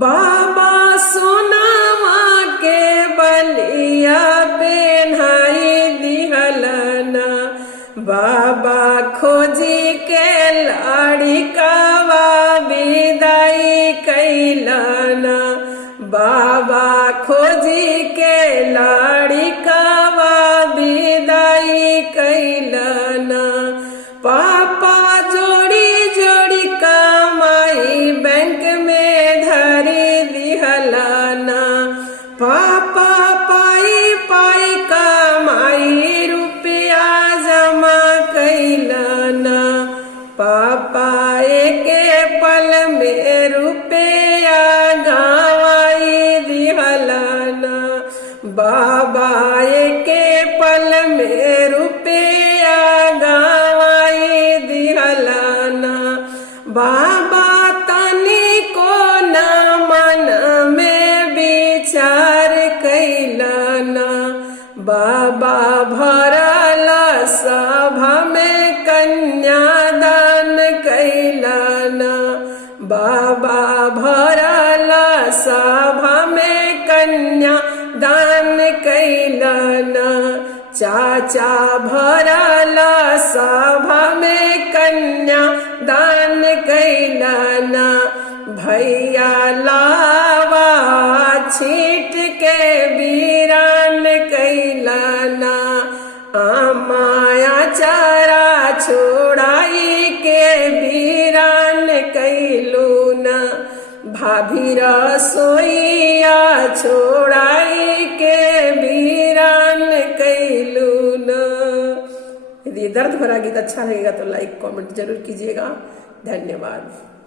बाबा सोनावा के बलिया पेन्हाई दिहलना, बाबा खोजी के लड़िकावा विदाई कैलना, बाबा खोजी के लड़िकावा विदाई कैलना। पापा जोड़ी जोड़ी कमाई बैंक में धरी दिहलना, पापा पाई पाई कमाई रुपया जमा कैलना, पापा एके पल में रुपया गवाई दिहलना, बाबा एके पल में रुपया गवाई दिहलना। बाबा तनी को न मन में विचार कैलना, बाबा भरल सभा में कन्यादान कैलना, बाबा भरल सभा में कन्यादान कैलना, चाचा भरल सभा में कन्यादान कैलना, भैया लावा छीट के वीरान कैलना, माया चारा छोड़ाई के वीरान कैलूना, भाभी रसोईया छोड़ाई के वीरान कैलूना। यदि दर्द भरा गीत अच्छा लगेगा तो लाइक कमेंट जरूर कीजिएगा। धन्यवाद।